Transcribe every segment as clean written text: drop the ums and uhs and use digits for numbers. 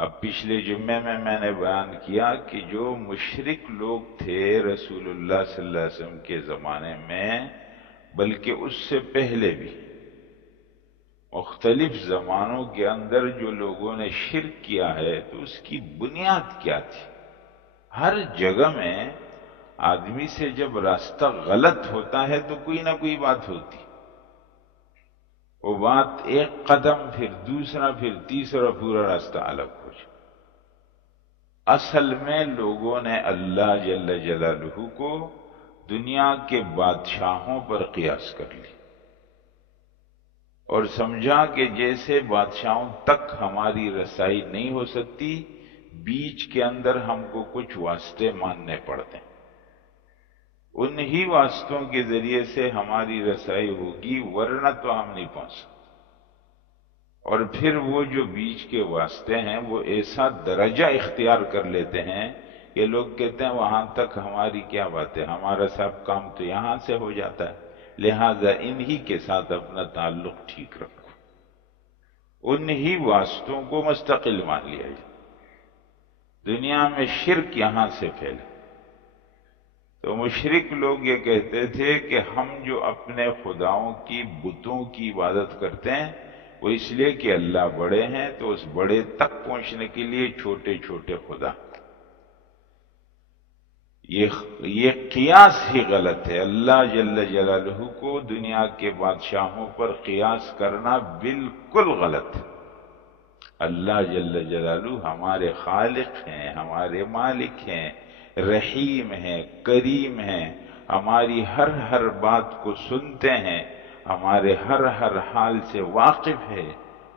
اب پچھلے جمعے میں نے بیان کیا کہ جو مشرک لوگ تھے رسول اللہ صلی اللہ علیہ وسلم کے زمانے میں، بلکہ اس سے پہلے بھی مختلف زمانوں کے اندر جو لوگوں نے شرک کیا ہے، تو اس کی بنیاد کیا تھی؟ ہر جگہ میں آدمی سے جب راستہ غلط ہوتا ہے تو کوئی نہ کوئی بات ہوتی، وہ بات ایک قدم پھر دوسرا پھر تیسرا، پورا راستہ الگ ہو جائے۔ اصل میں لوگوں نے اللہ جل جلالہ کو دنیا کے بادشاہوں پر قیاس کر لی اور سمجھا کہ جیسے بادشاہوں تک ہماری رسائی نہیں ہو سکتی، بیچ کے اندر ہم کو کچھ واسطے ماننے پڑتے ہیں، انہی واسطوں کے ذریعے سے ہماری رسائی ہوگی، ورنہ تو ہم نہیں پہنچ سکتے۔ اور پھر وہ جو بیچ کے واسطے ہیں وہ ایسا درجہ اختیار کر لیتے ہیں کہ لوگ کہتے ہیں وہاں تک ہماری کیا بات ہے، ہمارا سب کام تو یہاں سے ہو جاتا ہے، لہذا انہی کے ساتھ اپنا تعلق ٹھیک رکھو، انہی واسطوں کو مستقل مان لیا جائے۔ دنیا میں شرک یہاں سے پھیلا، تو مشرک لوگ یہ کہتے تھے کہ ہم جو اپنے خداؤں کی بتوں کی عبادت کرتے ہیں وہ اس لیے کہ اللہ بڑے ہیں، تو اس بڑے تک پہنچنے کے لیے چھوٹے چھوٹے خدا، یہ قیاس ہی غلط ہے۔ اللہ جل جلالہ کو دنیا کے بادشاہوں پر قیاس کرنا بالکل غلط ہے۔ اللہ جل جلالہ ہمارے خالق ہیں، ہمارے مالک ہیں، رحیم ہیں، کریم ہیں، ہماری ہر بات کو سنتے ہیں، ہمارے ہر حال سے واقف ہے،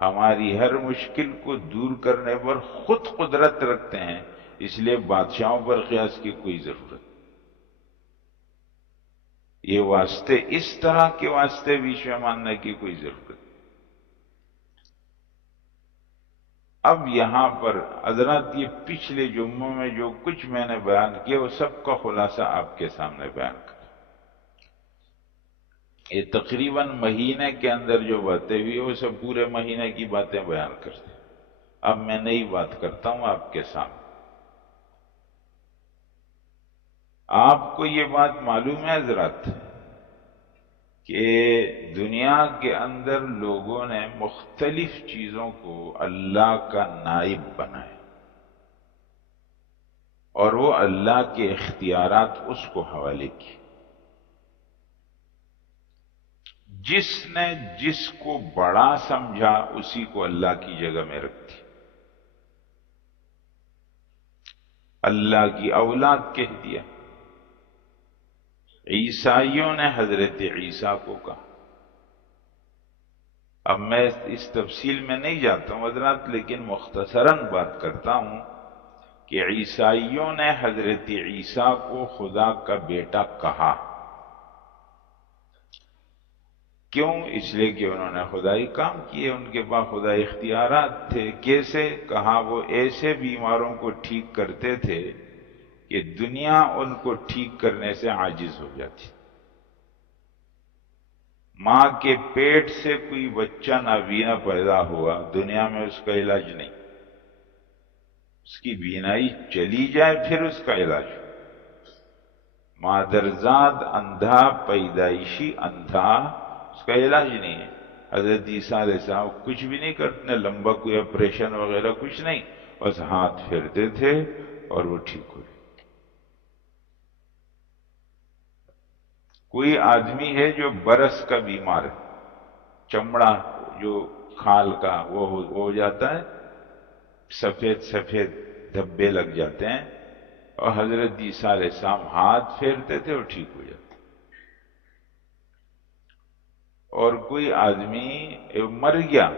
ہماری ہر مشکل کو دور کرنے پر خود قدرت رکھتے ہیں، اس لیے بادشاہوں پر قیاس کی کوئی ضرورت۔ یہ واسطے اس طرح کے واسطے بیچ میں ماننے کی کوئی ضرورت۔ اب یہاں پر حضرات یہ پچھلے جمعوں میں جو کچھ میں نے بیان کیا وہ سب کا خلاصہ آپ کے سامنے بیان کر، یہ تقریباً مہینے کے اندر جو باتیں ہوئی وہ سب پورے مہینے کی باتیں بیان کرتے۔ اب میں نئی بات کرتا ہوں آپ کے سامنے۔ آپ کو یہ بات معلوم ہے حضرات کہ دنیا کے اندر لوگوں نے مختلف چیزوں کو اللہ کا نائب بنایا اور وہ اللہ کے اختیارات اس کو حوالے کی۔ جس نے جس کو بڑا سمجھا اسی کو اللہ کی جگہ میں رکھ دی۔ اللہ کی اولاد کہہ دیا، عیسائیوں نے حضرت عیسیٰ کو کہا۔ اب میں اس تفصیل میں نہیں جاتا ہوں حضرات، لیکن مختصراً بات کرتا ہوں کہ عیسائیوں نے حضرت عیسیٰ کو خدا کا بیٹا کہا۔ کیوں؟ اس لیے کہ انہوں نے خدائی کام کیے، ان کے پاس خدائی اختیارات تھے۔ کیسے؟ کہا وہ ایسے بیماروں کو ٹھیک کرتے تھے کہ دنیا ان کو ٹھیک کرنے سے عاجز ہو جاتی۔ ماں کے پیٹ سے کوئی بچہ نابینا پیدا ہوا، دنیا میں اس کا علاج نہیں، اس کی بینائی چلی جائے پھر اس کا علاج۔ مادرزاد اندھا، پیدائشی اندھا، اس کا علاج نہیں ہے۔ حضرت عیسیٰ علیہ السلام کچھ بھی نہیں کرتے، لمبا کوئی آپریشن وغیرہ کچھ نہیں، بس ہاتھ پھیرتے تھے اور وہ ٹھیک ہو گئے۔ کوئی آدمی ہے جو برس کا بیمار ہے، چمڑا جو کھال کا وہ ہو جاتا ہے، سفید سفید دھبے لگ جاتے ہیں، اور حضرت عیسیٰ علیہ السلام ہاتھ پھیرتے تھے اور ٹھیک ہو جاتے۔ اور کوئی آدمی مر گیا،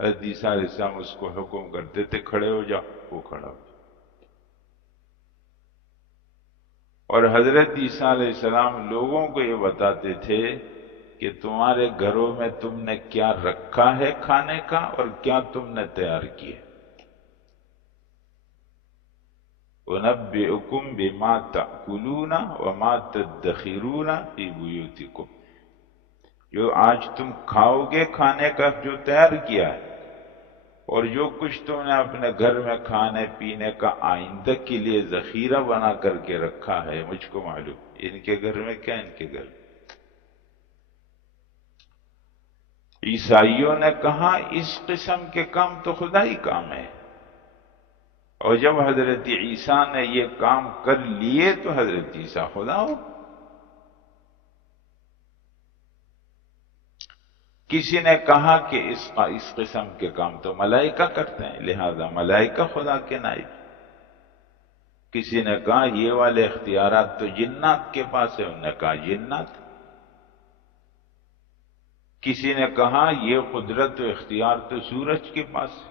حضرت عیسیٰ علیہ السلام اس کو حکم کرتے تھے کھڑے ہو جاؤ، وہ کھڑا ہو جاؤ۔ اور حضرت عیسیٰ علیہ السلام لوگوں کو یہ بتاتے تھے کہ تمہارے گھروں میں تم نے کیا رکھا ہے کھانے کا اور کیا تم نے تیار کیا۔ أُنَبِّئُكُم بِمَا تَأْكُلُونَ وَمَا تَدَّخِرُونَ فِي بُيُوتِكُمْ، جو آج تم کھاؤ گے کھانے کا جو تیار کیا ہے، اور جو کچھ تم نے اپنے گھر میں کھانے پینے کا آئندہ کے لیے ذخیرہ بنا کر کے رکھا ہے مجھ کو معلوم، ان کے گھر میں کیا، ان کے گھر. عیسائیوں نے کہا اس قسم کے کام تو خدا ہی کام ہے، اور جب حضرت عیسیٰ نے یہ کام کر لیے تو حضرت عیسیٰ خدا ہو. کسی نے کہا کہ اس قسم کے کام تو ملائکہ کرتے ہیں، لہذا ملائکہ خدا کے نائب. کسی نے کہا یہ والے اختیارات تو جنات کے پاس ہے، انہوں نے کہا جنات. کسی نے کہا یہ قدرت و اختیار تو سورج کے پاس ہے،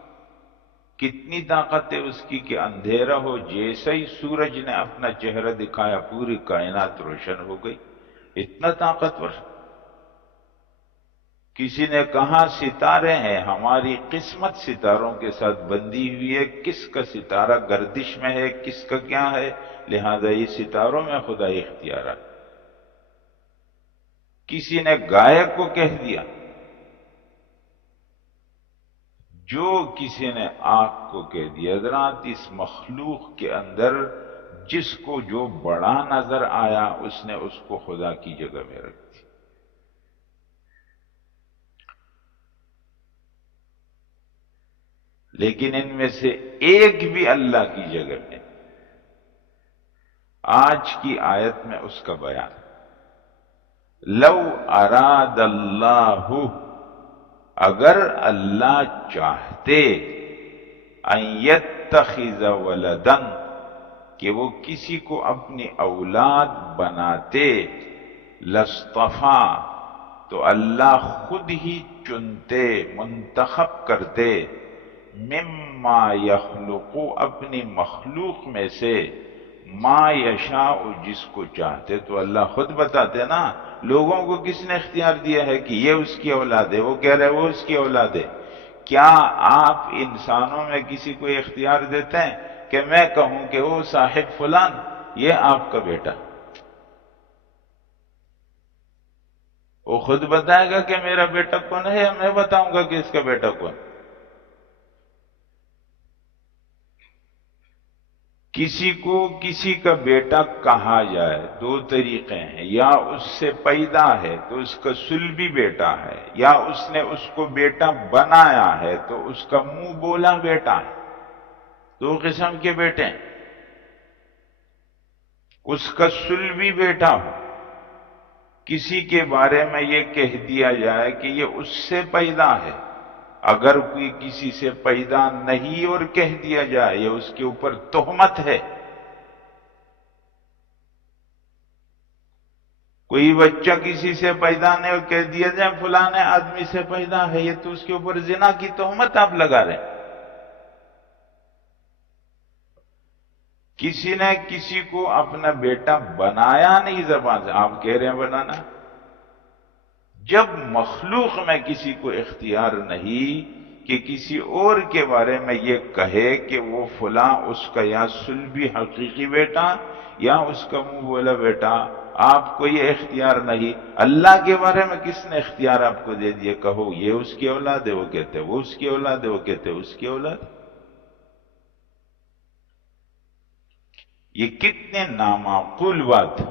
کتنی طاقت ہے اس کی کہ اندھیرا ہو جیسے ہی سورج نے اپنا چہرہ دکھایا پوری کائنات روشن ہو گئی، اتنا طاقتور. کسی نے کہا ستارے ہیں، ہماری قسمت ستاروں کے ساتھ بندھی ہوئی ہے، کس کا ستارہ گردش میں ہے کس کا کیا ہے، لہذا یہ ستاروں میں خدائی اختیارات. کسی نے گائے کو کہہ دیا، جو کسی نے آگ کو کہہ دیا. حضرات اس مخلوق کے اندر جس کو جو بڑا نظر آیا اس نے اس کو خدا کی جگہ میں رکھ دی. لیکن ان میں سے ایک بھی اللہ کی جگہ میں. آج کی آیت میں اس کا بیان، لو اراد اللہ، اگر اللہ چاہتے، ان یتخذ ولدا، کہ وہ کسی کو اپنی اولاد بناتے، لاصطفیٰ، تو اللہ خود ہی چنتے منتخب کرتے، مما یخلق، اپنی مخلوق میں سے، ما یشاء، جس کو چاہتے. تو اللہ خود بتاتے نا، لوگوں کو کس نے اختیار دیا ہے کہ یہ اس کی اولاد ہے، وہ کہہ رہے وہ اس کی اولاد ہے. کیا آپ انسانوں میں کسی کو اختیار دیتے ہیں کہ میں کہوں کہ وہ صاحب فلان یہ آپ کا بیٹا؟ وہ خود بتائے گا کہ میرا بیٹا کون ہے، یا میں بتاؤں گا کہ اس کا بیٹا کون؟ کسی کو کسی کا بیٹا کہا جائے دو طریقے ہیں، یا اس سے پیدا ہے تو اس کا صلبی بیٹا ہے، یا اس نے اس کو بیٹا بنایا ہے تو اس کا منہ بولا بیٹا ہے. دو قسم کے بیٹے ہیں. اس کا صلبی بیٹا ہو، کسی کے بارے میں یہ کہہ دیا جائے کہ یہ اس سے پیدا ہے، اگر کوئی کسی سے پیدا نہیں اور کہہ دیا جائے یہ اس کے اوپر تہمت ہے. کوئی بچہ کسی سے پیدا نہیں اور کہہ دیا جائے فلاں آدمی سے پیدا ہے، یہ تو اس کے اوپر زنا کی تہمت آپ لگا رہے ہیں. کسی نے کسی کو اپنا بیٹا بنایا نہیں زبان سے، آپ کہہ رہے ہیں بنانا. جب مخلوق میں کسی کو اختیار نہیں کہ کسی اور کے بارے میں یہ کہے کہ وہ فلاں اس کا یا صلبی حقیقی بیٹا یا اس کا منہ بولا بیٹا، آپ کو یہ اختیار نہیں. اللہ کے بارے میں کس نے اختیار آپ کو دے دیا؟ کہو یہ اس کی اولاد ہے، وہ کہتے وہ اس کی اولاد ہے، وہ کہتے اس کی اولاد. یہ کتنے نامعقول بات.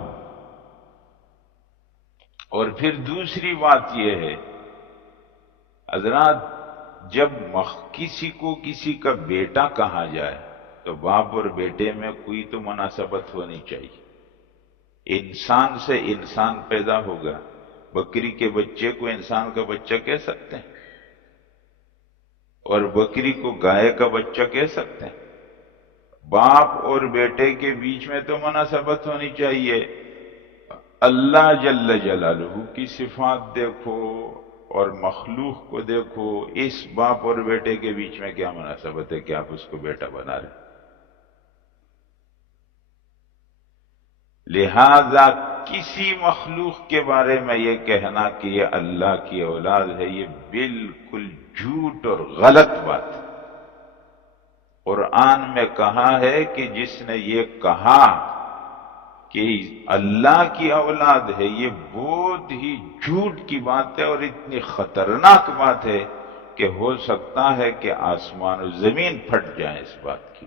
اور پھر دوسری بات یہ ہے حضرات، جب کسی کو کسی کا بیٹا کہا جائے تو باپ اور بیٹے میں کوئی تو مناسبت ہونی چاہیے. انسان سے انسان پیدا ہوگا، بکری کے بچے کو انسان کا بچہ کہہ سکتے ہیں، اور بکری کو گائے کا بچہ کہہ سکتے ہیں. باپ اور بیٹے کے بیچ میں تو مناسبت ہونی چاہیے. اللہ جل جلالہ کی صفات دیکھو اور مخلوق کو دیکھو، اس باپ اور بیٹے کے بیچ میں کیا مناسبت ہے کہ آپ اس کو بیٹا بنا رہے؟ لہذا کسی مخلوق کے بارے میں یہ کہنا کہ یہ اللہ کی اولاد ہے، یہ بالکل جھوٹ اور غلط بات. قرآن میں کہا ہے کہ جس نے یہ کہا کہ اللہ کی اولاد ہے، یہ بہت ہی جھوٹ کی بات ہے اور اتنی خطرناک بات ہے کہ ہو سکتا ہے کہ آسمان و زمین پھٹ جائیں اس بات کی.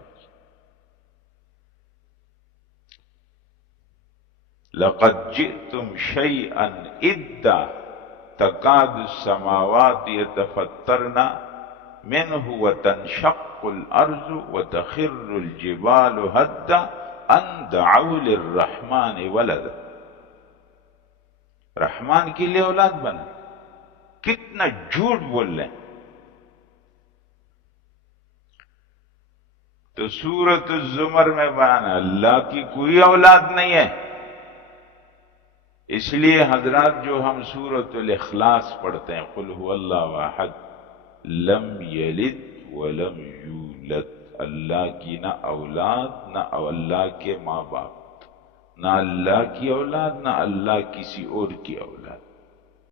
لقد جئتم شيئا إدا تكاد السماوات يتفطرن منه وتنشق الأرض وتخر الجبال هدا أن دعوا للرحمن ولدا. رحمان کے لیے اولاد بنا، کتنا جھوٹ بول رہے ہیں. تو سورۃ الزمر میں بیان ہے اللہ کی کوئی اولاد نہیں ہے. اس لیے حضرات جو ہم سورۃ الاخلاص پڑھتے ہیں، قل هو اللہ احد لم یلد ولم یولد، اللہ کی نہ اولاد نہ اللہ کے ماں باپ، نہ اللہ کی اولاد نہ اللہ کسی اور کی اولاد.